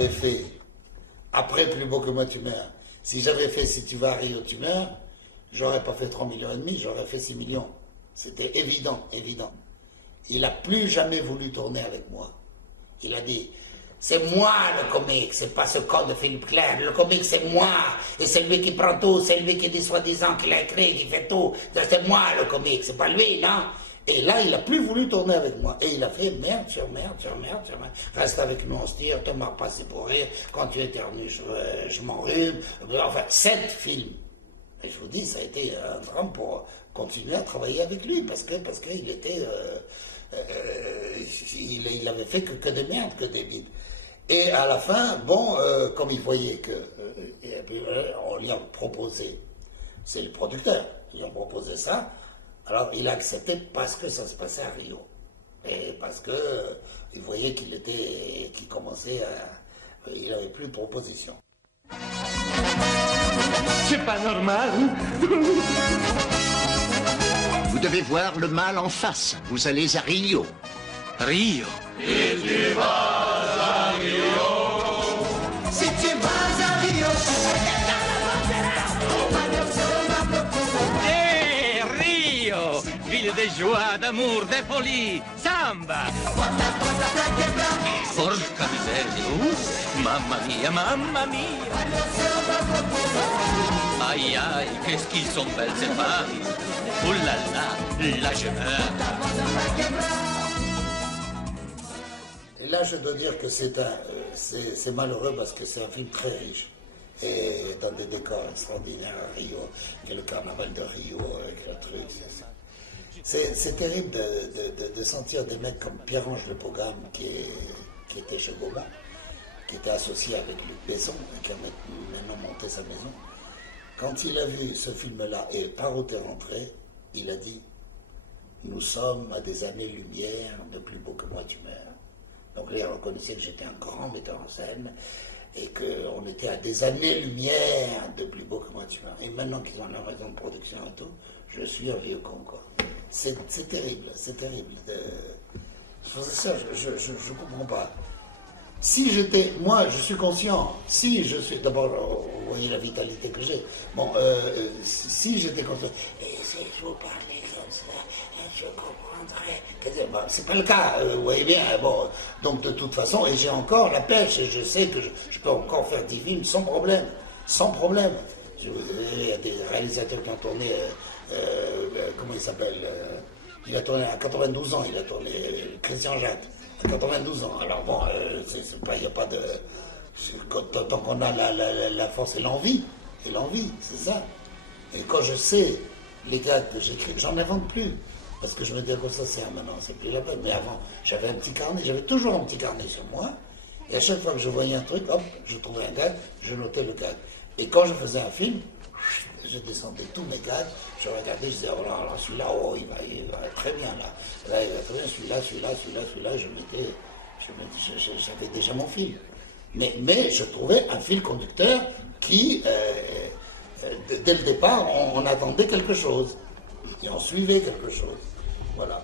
j'avais fait, après Plus beau que moi tu meurs, si j'avais fait Si tu vas à Rio tu meurs, j'aurais pas fait 3,5 millions, j'aurais fait 6 millions. C'était évident, évident. Il n'a plus jamais voulu tourner avec moi. Il a dit, c'est moi le comique, c'est pas ce con de Philippe Clair. Le comique, c'est moi. Et c'est lui qui prend tout, c'est lui qui dit soi-disant qu'il a écrit, qui fait tout. C'est moi le comique, c'est pas lui, non? Et là, il n'a plus voulu tourner avec moi. Et il a fait merde sur merde sur merde sur merde. Reste avec nous, on se tire, te marre pas, c'est pour rire. Quand tu éternues, je m'enrhume. Enfin, 7 films. Et je vous dis, ça a été un drame pour continuer à travailler avec lui, parce qu'il était... il avait fait que des merdes, que des bides. Et à la fin, bon, comme il voyait que... on lui a proposé, c'est le producteur, ils lui ont proposé ça, alors il a accepté parce que ça se passait à Rio. Et parce que il voyait qu'il commençait à... il n'avait plus de proposition. C'est pas normal. Vous devez voir le mal en face. Vous allez à Rio. Rio. Si tu vas à Rio. Si tu vas à Rio. Eh, Rio, ville de joie, d'amour, de folie. Samba. Porca miseria. Mamma mia, mamma mia. Aïe, aïe, qu'est-ce qu'ils sont belles ces femmes. Oh là là, là je meurs. Et là, je dois dire que c'est malheureux parce que c'est un film très riche. Et dans des décors extraordinaires à Rio. Il y a le carnaval de Rio avec le truc. C'est terrible de sentir des mecs comme Pierre-Ange Le Pogam, qui était chez Gaumont, qui était associé avec Luc Besson, et qui a maintenant monté sa maison. Quand il a vu ce film-là et par où t'es rentré, il a dit « Nous sommes à des années-lumière de Plus beau que moi tu meurs ». Donc là, il reconnaissait que j'étais un grand metteur en scène et qu'on était à des années-lumière de Plus beau que moi tu meurs. Et maintenant qu'ils ont leur raison de production et tout, je suis un vieux con, quoi. C'est terrible, c'est terrible. C'est ça, je ne comprends pas. Si j'étais, moi je suis conscient, si je suis, d'abord vous voyez la vitalité que j'ai, bon, si j'étais conscient, et si je vous parlais comme ça, je comprendrais, bon, c'est pas le cas, vous voyez bien, bon, donc de toute façon, et j'ai encore la pêche, et je sais que je peux encore faire 10 films sans problème, sans problème. Il y a des réalisateurs qui ont tourné, comment il s'appelle, il a tourné à 92 ans, il a tourné Christian Jacques. 92 ans. Alors bon, il n'y a pas de... Tant qu'on a la force et l'envie, c'est ça. Et quand je sais les gars que j'écris, j'en invente plus. Parce que je me dis, à quoi ça sert maintenant, c'est plus la peine. Mais avant, j'avais un petit carnet, j'avais toujours un petit carnet sur moi. Et à chaque fois que je voyais un truc, hop, je trouvais un gag, je notais le gag. Et quand je faisais un film, je descendais tous mes gags, je regardais, je disais, oh là, alors celui-là, oh, il va très bien là. Là, il va très bien, celui-là, j'avais déjà mon fil. Mais je trouvais un fil conducteur qui, dès le départ, on attendait quelque chose. Et on suivait quelque chose. Voilà.